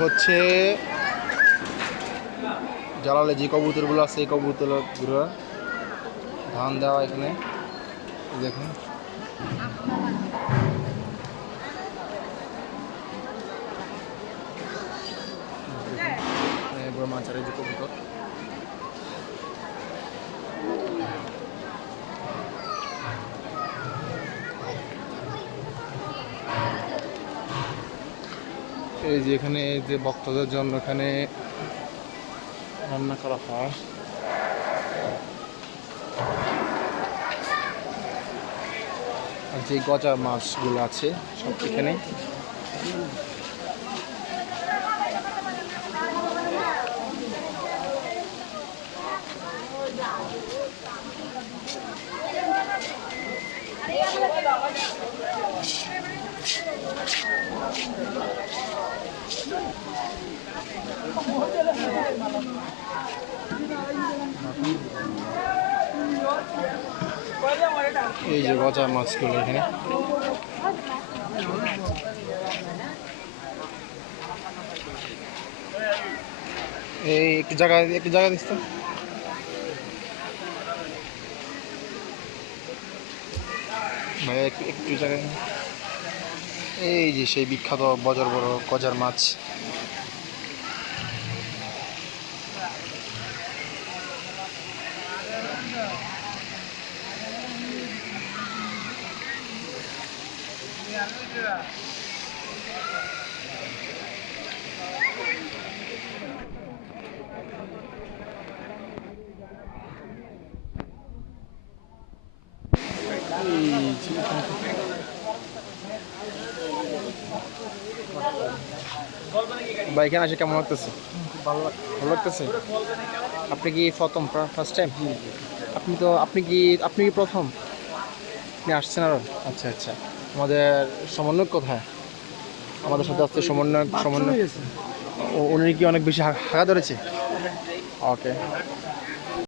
হচ্ছে জ্বালালে যে কবুতরগুলো আছে এই কবুতরগুলো ধান দেওয়া এখানে। দেখুন। মাছের যে কবুতর। এই যে এখানে যে ভক্তদের জন্য এখানে রান্না করা হয়। আর যে গজা মাছগুলো আছে, সব এখানে। এই যে গজা মাছগুলো এখানে। এই একটু জায়গা একটু জায়গা দিস তো। ভাই, একটু একটু জায়গা এই যে সেই বিখ্যাত বজর বড় গজার মাছ। ভাই, এখানে আসে কেমন লাগতেছে? ভালো ভালো লাগতেছে? আপনি কি প্রথম ফার্স্ট টাইম আপনি তো, আপনি কি আপনি কি প্রথম? আপনি আসছেন আরও? আচ্ছা আচ্ছা। আমাদের সমন্বয় কোথায়? আমাদের সাথে আসছে সমন্বয় সমন্বয় ও উনি কি অনেক বেশি হাঁকা ধরেছে? ওকে